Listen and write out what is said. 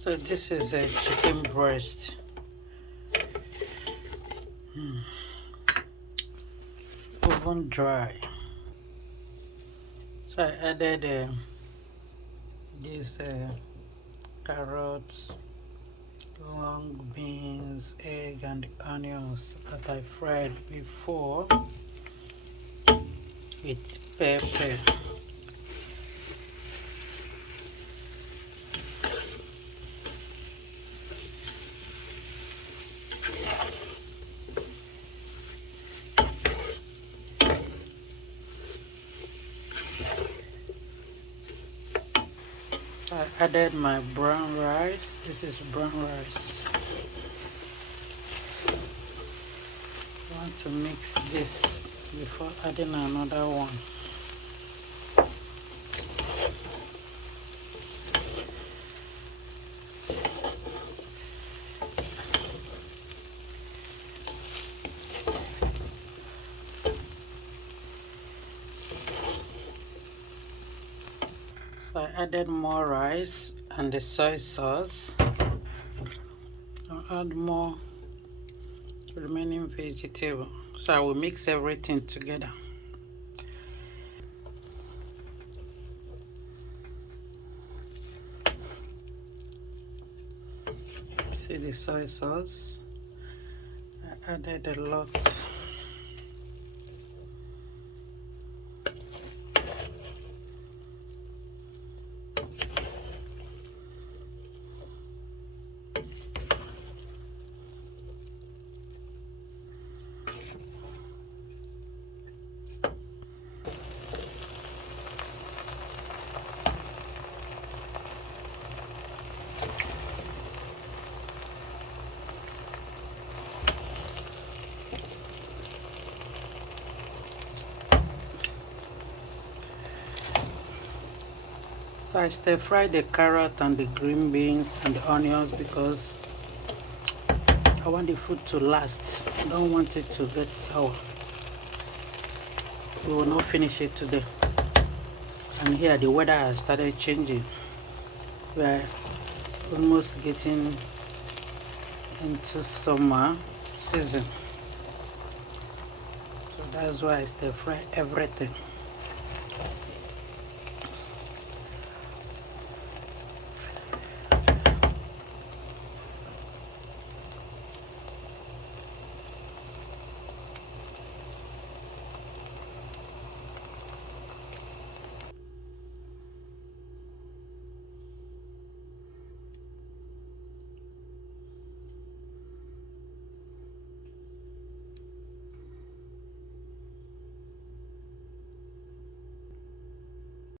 So this is a chicken breast. Oven dry. So I added these carrots, long beans, egg, and onions that I fried before with pepper. I added my brown rice. This is brown rice. I want to mix this before adding another one. So I added more rice and the soy sauce. I'll add more remaining vegetable. So I will mix everything together. See the soy sauce? I added a lot. So I stir fry the carrot and the green beans and the onions because I want the food to last. I don't want it to get sour. We will not finish it today. And here the weather has started changing. We are almost getting into summer season. So that's why I stir fry everything.